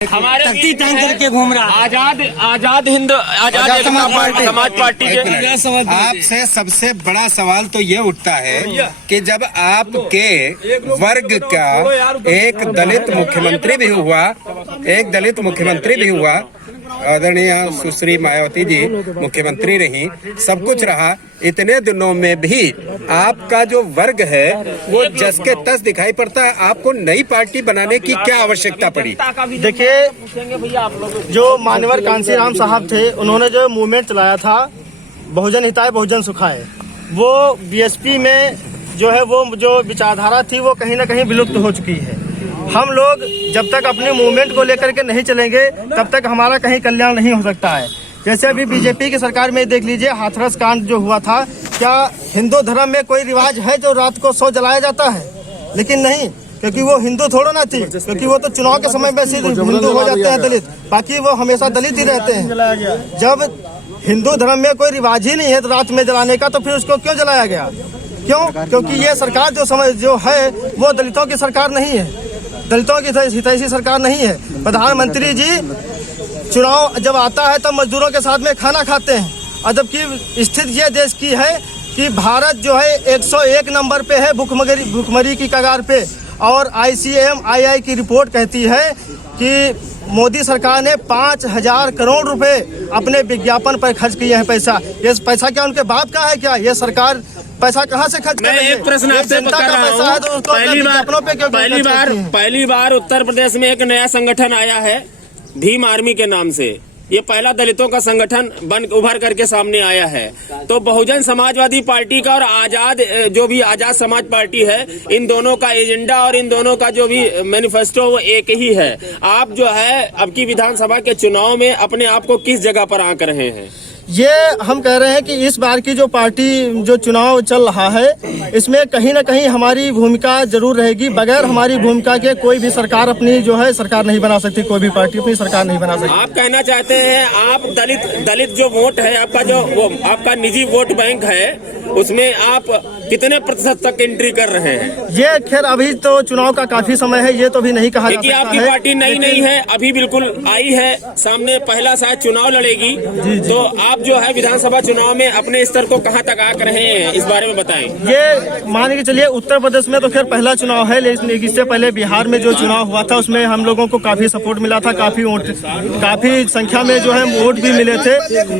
हमारे तख्ती टांग करके घूम रहा है। आजाद समाज पार्टी के आपसे सबसे बड़ा सवाल तो ये उठता है कि जब आपके वर्ग का एक दलित मुख्यमंत्री भी हुआ, आदरणीय सुश्री मायावती जी मुख्यमंत्री रही, सब कुछ रहा, इतने दिनों में भी आपका जो वर्ग है वो जस के तस दिखाई पड़ता है। आपको नई पार्टी बनाने की क्या आवश्यकता पड़ी? देखिए, जो मान्यवर कांसीराम साहब थे, उन्होंने जो मूवमेंट चलाया था बहुजन हिताय बहुजन सुखाय, वो बीएसपी में जो है वो जो विचारधारा थी वो कहीं ना कहीं विलुप्त हो चुकी है। हम लोग जब तक अपने मूवमेंट को लेकर के नहीं चलेंगे तब तक हमारा कहीं कल्याण नहीं हो सकता है। जैसे अभी बीजेपी की सरकार में देख लीजिए, हाथरस कांड जो हुआ था, क्या हिंदू धर्म में कोई रिवाज है जो रात को 100 जलाया जाता है? लेकिन नहीं, क्योंकि वो हिंदू थोड़ा ना थी, क्योंकि वो तो चुनाव के समय में सिर्फ हिंदू हो जाते हैं दलित, बाकी वो हमेशा दलित ही रहते हैं। जब हिंदू धर्म में कोई रिवाज ही नहीं है तो रात में जलाने का, तो फिर उसको क्यों जलाया गया? क्यों? क्योंकि ये सरकार जो है वो दलितों की सरकार नहीं है, दलितों की हितैषी सरकार नहीं है। प्रधानमंत्री जी चुनाव जब आता है तब मजदूरों के साथ में खाना खाते हैं, और जबकि स्थिति ये देश की है कि भारत जो है 101 नंबर पे है भुखमरी की कगार पे, और ICMII की रिपोर्ट कहती है कि मोदी सरकार ने 5000 करोड़ रुपए अपने विज्ञापन पर खर्च किए हैं। ये पैसा क्या उनके बाप का है क्या? ये सरकार पैसा कहाँ से खर्च कर रही है? एक प्रश्न आपसे कर रहा हूँ। पहली बार उत्तर प्रदेश में एक नया संगठन आया है भीम आर्मी के नाम से। ये पहला दलितों का संगठन उभर करके सामने आया है। तो बहुजन समाजवादी पार्टी का और आजाद समाज पार्टी है, इन दोनों का एजेंडा और इन दोनों का जो भी मैनिफेस्टो वो एक ही है। आप जो है अब की विधानसभा के चुनाव में अपने आप को किस जगह पर आंक रहे हैं? ये हम कह रहे हैं कि इस बार की जो पार्टी जो चुनाव चल रहा है, इसमें कहीं ना कहीं हमारी भूमिका जरूर रहेगी। बगैर हमारी भूमिका के कोई भी सरकार अपनी जो है सरकार नहीं बना सकती, कोई भी पार्टी अपनी सरकार नहीं बना सकती। आप कहना चाहते हैं आप दलित जो वोट है आपका, आपका निजी वोट बैंक है, उसमें आप कितने प्रतिशत तक एंट्री कर रहे हैं? ये खैर अभी तो चुनाव का काफी समय है, ये तो भी नहीं कहा जा सकता है। आपकी पार्टी नहीं है, अभी बिल्कुल आई है, सामने पहला शायद चुनाव लड़ेगी। तो आप जो है विधानसभा चुनाव में अपने स्तर को कहां तक आंक रहे हैं, इस बारे में बताएं। ये मान के चलिए, उत्तर प्रदेश में तो खैर पहला चुनाव है, लेकिन इससे पहले बिहार में जो चुनाव हुआ था उसमें हम लोगों को काफी सपोर्ट मिला था, काफी संख्या में जो है वोट भी मिले थे।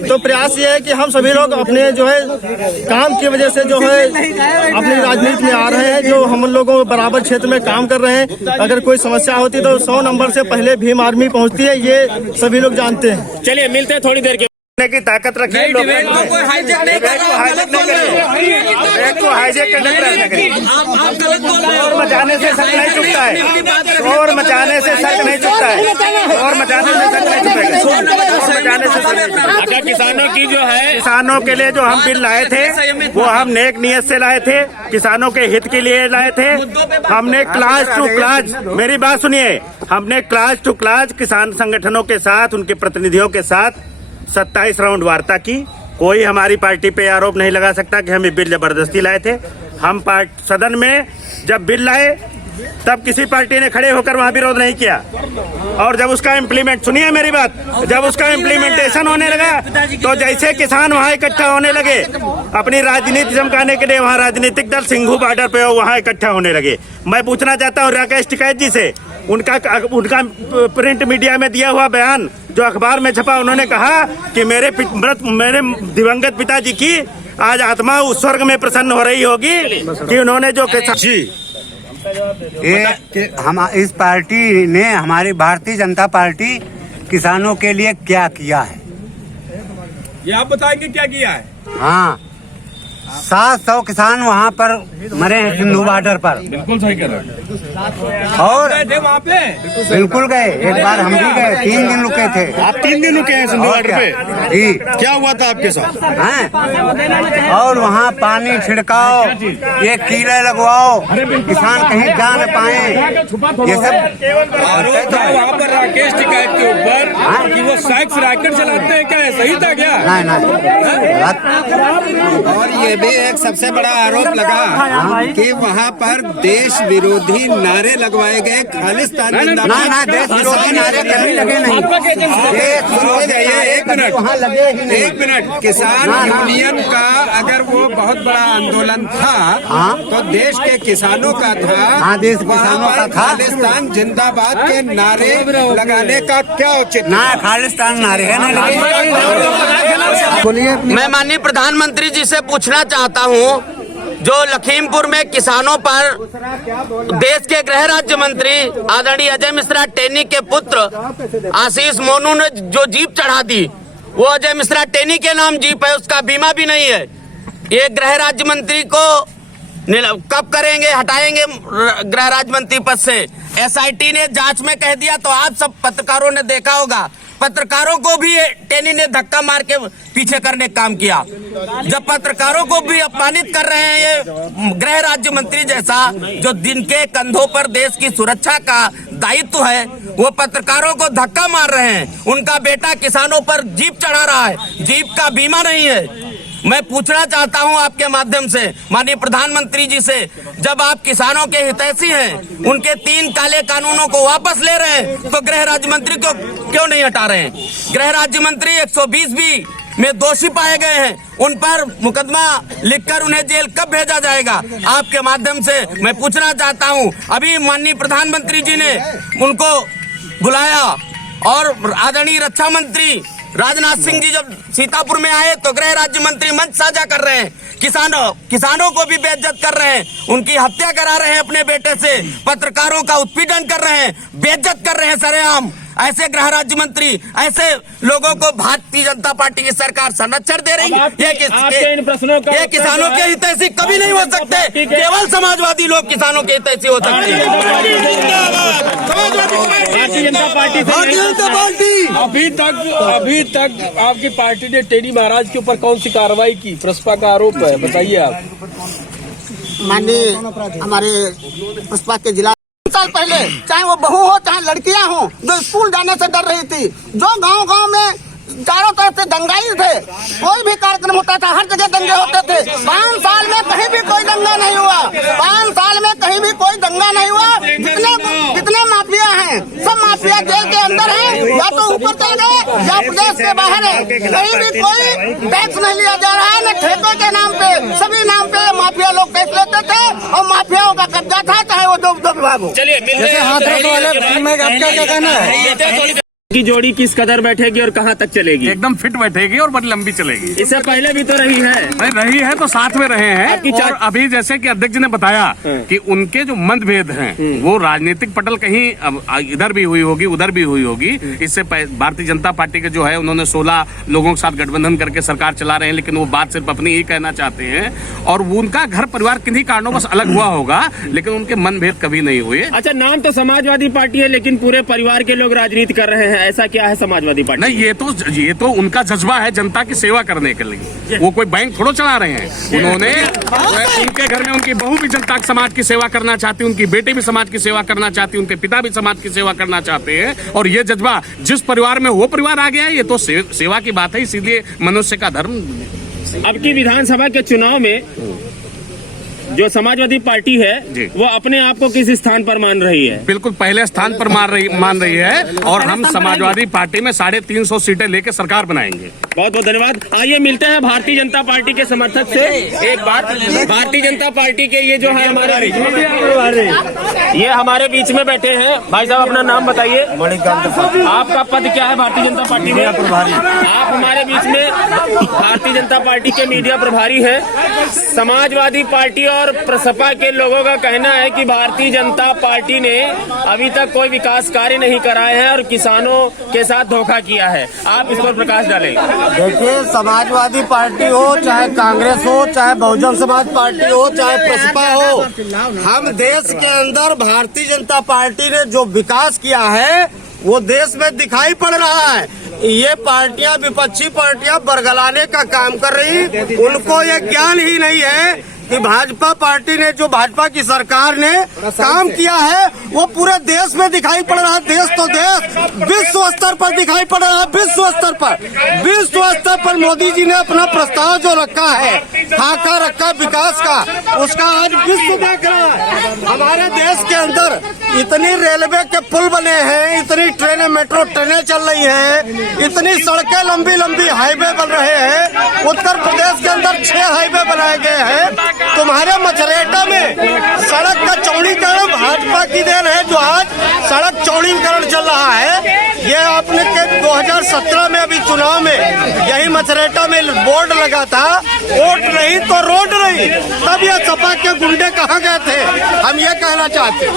तो प्रयास ये है कि हम सभी लोग अपने जो है काम की वजह से जो है अपनी राजनीति में आ रहे हैं, जो हम लोगों बराबर क्षेत्र में काम कर रहे हैं। अगर कोई समस्या होती तो 100 नंबर से पहले भीम आर्मी पहुंचती है, ये सभी लोग जानते हैं। चलिए मिलते हैं थोड़ी देर के की ताकत रखिए, और मचाने से सच नहीं चुकता है, और मचाने से सच नहीं चुकता है, और मचाने से सच नहीं चुकेगा। अच्छा, किसानों की जो है, किसानों के लिए जो हम बिल लाए थे वो हम नेक नियत से लाए थे, किसानों के हित के लिए लाए थे। हमने क्लास टू क्लास, मेरी बात सुनिए, हमने क्लास टू क्लास किसान संगठनों के साथ, उनके प्रतिनिधियों के साथ 27 राउंड वार्ता की। कोई हमारी पार्टी पे आरोप नहीं लगा सकता कि हम ये बिल जबरदस्ती लाए थे। हम सदन में जब बिल लाए तब किसी पार्टी ने खड़े होकर वहां विरोध नहीं किया, और जब उसका इम्प्लीमेंट, सुनिए मेरी बात, जब उसका इम्प्लीमेंटेशन होने लगा तो जैसे किसान वहां इकट्ठा होने लगे अपनी राजनीति चमकाने के लिए, वहां राजनीतिक दल सिंघू बॉर्डर पे वहां इकट्ठा होने लगे। मैं पूछना चाहता हूँ राकेश टिकैत जी से, उनका प्रिंट मीडिया में दिया हुआ बयान जो अखबार में छपा, उन्होंने कहा कि मेरे दिवंगत पिताजी की आज आत्मा उस स्वर्ग में प्रसन्न हो रही होगी कि उन्होंने जो हम इस पार्टी ने, हमारी भारतीय जनता पार्टी किसानों के लिए क्या किया है, ये आप बताएंगे क्या किया है? हाँ, 700 किसान वहाँ पर मरे हैं सिंधु बॉर्डर पर। बिल्कुल सही कह रहे हैं। और वहाँ पे बिल्कुल गए, एक बार हम भी गए, 3 दिन रुके थे। आप 3 दिन रुके हैं सिंधु बॉर्डर पे? जी। क्या हुआ था आपके साथ? हैं? और वहाँ पानी छिड़काओ, ये कीड़े लगवाओ, किसान कहीं जा न पाए, ये सब आरोप था वहाँ पर राकेश टिकैत के ऊपर कि वो सैक्स रैकेट चलाते हैं। क्या सही था क्या? नहीं। और ये भी एक सबसे बड़ा आरोप लगा कि वहाँ पर देश विरोधी नारे लगवाए गए, खालिस्तान जिंदाबाद। ना देश विरोधी नारे कभी लगे नहीं। एक मिनट, किसान यूनियन का अगर वो बहुत बड़ा आंदोलन था तो देश के किसानों का था। देश किसानों का था। खालिस्तान जिंदाबाद के नारे लगाने का क्या उचित? ना खालिस्तान नारे है ना। मैं माननीय प्रधानमंत्री जी से पूछना चाहता हूं, जो लखीमपुर में किसानों पर देश के गृह राज्य मंत्री आदरणीय अजय मिश्रा टेनी के पुत्र आशीष मोनू ने जो जीप चढ़ा दी, वो अजय मिश्रा टेनी के नाम जीप है, उसका बीमा भी नहीं है। ये गृह राज्य मंत्री को कब करेंगे, हटाएंगे गृह राज्य मंत्री पद से? एसआईटी ने जांच में कह दिया तो आप सब पत्रकारों ने देखा होगा, पत्रकारों को भी टेनी ने धक्का मार के पीछे करने का काम किया। जब पत्रकारों को भी अपमानित कर रहे हैं ये गृह राज्य मंत्री जैसा, जो जिनके कंधों पर देश की सुरक्षा का दायित्व है, वो पत्रकारों को धक्का मार रहे हैं। उनका बेटा किसानों पर जीप चढ़ा रहा है, जीप का बीमा नहीं है। मैं पूछना चाहता हूं आपके माध्यम से माननीय प्रधानमंत्री जी से, जब आप किसानों के हितैषी हैं, उनके 3 काले कानूनों को वापस ले रहे हैं, तो गृह राज्य मंत्री को क्यों नहीं हटा रहे हैं? गृह राज्य मंत्री 120B में दोषी पाए गए हैं, उन पर मुकदमा लिखकर उन्हें जेल कब भेजा जाएगा? आपके माध्यम से मैं पूछना चाहता हूं। अभी माननीय प्रधानमंत्री जी ने उनको बुलाया और आदरणीय रक्षा मंत्री राजनाथ सिंह जी जब सीतापुर में आए तो गृह राज्य मंत्री मंच साझा कर रहे हैं, किसानों को भी बेइज्जत कर रहे हैं, उनकी हत्या करा रहे हैं अपने बेटे से, पत्रकारों का उत्पीड़न कर रहे हैं, बेइज्जत कर रहे हैं सरेआम। ऐसे गृह राज्य मंत्री, ऐसे लोगों को भारतीय जनता पार्टी की सरकार संरक्षण दे रही है। ये किसानों के हितैषी कभी नहीं हो सकते, केवल समाजवादी लोग किसानों के हितैषी हो सकते हैं। भारतीय जनता पार्टी अभी तक आपकी पार्टी ने टेनी महाराज के ऊपर कौन सी कार्रवाई की? प्रसपा का आरोप है, बताइए आप। माननीय हमारे प्रसपा के जिला साल पहले, चाहे वो बहू हो चाहे लड़कियां हो, जो स्कूल जाने से डर रही थी, जो गांव-गांव में चारों तरफ से दंगाई थे, कोई भी कार्यक्रम होता था हर जगह दंगे होते थे। 5 साल में कहीं भी कोई दंगा नहीं हुआ, 5 साल में कहीं भी कोई दंगा नहीं हुआ। जितने माफिया हैं सब माफिया जेल के अंदर हैं, या तो ऊपर चल गए या प्रदेश के बाहर है। कहीं भी कोई टैक्स नहीं लिया जा रहा है, न ठेकों के नाम पे, सभी नाम पे माफिया लोग टैक्स लेते थे और माफियाओं का कब्जा था, चाहे वो दो विभाग हो। चलिए क्या कहना है की जोड़ी किस कदर बैठेगी और कहां तक चलेगी? एकदम फिट बैठेगी और बड़ी लंबी चलेगी। इससे पहले भी तो रही है। नहीं रही है तो साथ में रहे हैं। और अभी जैसे कि अध्यक्ष जी ने बताया कि उनके जो मतभेद हैं वो राजनीतिक पटल कहीं इधर भी हुई होगी उधर भी हुई होगी। इससे भारतीय जनता पार्टी के जो है उन्होंने 16 लोगों के साथ गठबंधन करके सरकार चला रहे हैं, लेकिन वो बात सिर्फ अपनी ही कहना चाहते हैं और उनका घर परिवार किन्हीं कारणों बस अलग हुआ होगा, लेकिन उनके मतभेद कभी नहीं हुए। अच्छा, नाम तो समाजवादी पार्टी है लेकिन पूरे परिवार के लोग राजनीति कर रहे हैं, ऐसा क्या है समाजवादी पार्टी? नहीं, ये तो उनका जज्बा है जनता की सेवा करने के लिए। वो कोई बैंक थोड़ा चला रहे हैं। उन्होंने उनके घर में उनकी बहू भी जनता समाज की सेवा करना चाहती है, उनकी बेटी भी समाज की सेवा करना चाहती है, उनके पिता भी समाज की सेवा करना चाहते हैं। और ये जज्बा जिस परिवार में वो परिवार आ गया है, ये तो सेवा की बात है, इसीलिए मनुष्य का धर्म। अब की विधानसभा के चुनाव में जो समाजवादी पार्टी है वो अपने आप को किस स्थान पर मान रही है? बिल्कुल पहले स्थान पर मान रही है और हम समाजवादी पार्टी में 350 सीटें लेकर सरकार बनाएंगे। बहुत बहुत धन्यवाद। आइए मिलते हैं भारतीय जनता पार्टी के समर्थक से। एक बात, भारतीय जनता पार्टी के ये जो है हमारे बीच में, ये हमारे बीच में बैठे हैं। भाई साहब अपना नाम बताइए। आपका पद क्या है भारतीय जनता पार्टी में? प्रभारी। आप हमारे बीच में भारतीय जनता पार्टी के मीडिया प्रभारी है। समाजवादी पार्टी और प्रसपा के लोगों का कहना है कि भारतीय जनता पार्टी ने अभी तक कोई विकास कार्य नहीं कराए हैं और किसानों के साथ धोखा किया है। आप इस पर प्रकाश डालें। देखिए, समाजवादी पार्टी हो चाहे कांग्रेस हो चाहे बहुजन समाज पार्टी हो चाहे प्रसपा हो, हम देश के अंदर भारतीय जनता पार्टी ने जो विकास किया है वो देश में दिखाई पड़ रहा है। ये पार्टियां, विपक्षी पार्टियां बरगलाने का काम कर रही, उनको ये ज्ञान ही नहीं है कि भाजपा पार्टी ने, जो भाजपा की सरकार ने काम किया है वो पूरे देश में दिखाई पड़ रहा है। देश तो देश, विश्व स्तर पर दिखाई पड़ रहा है। विश्व स्तर पर मोदी जी ने अपना प्रस्ताव जो रखा है, खाका रखा विकास का, उसका आज विश्व देख रहा है। हमारे देश के अंदर इतनी रेलवे के पुल बने हैं, इतनी ट्रेनें, मेट्रो ट्रेनें चल रही हैं, इतनी सड़कें, लंबी लंबी हाईवे बन रहे हैं। उत्तर प्रदेश के अंदर 6 हाईवे बनाए गए हैं। तुम्हारे मछरेटा में सड़क का चौड़ीकरण भाजपा की देन है, जो आज सड़क चौड़ीकरण चल रहा है। ये आपने के 2017 में अभी चुनाव में यही मछरेटा में बोर्ड लगा था, वोट नहीं तो रोड नहीं। तब ये सपा के गुंडे कहाँ गए थे, हम ये कहना चाहते हैं।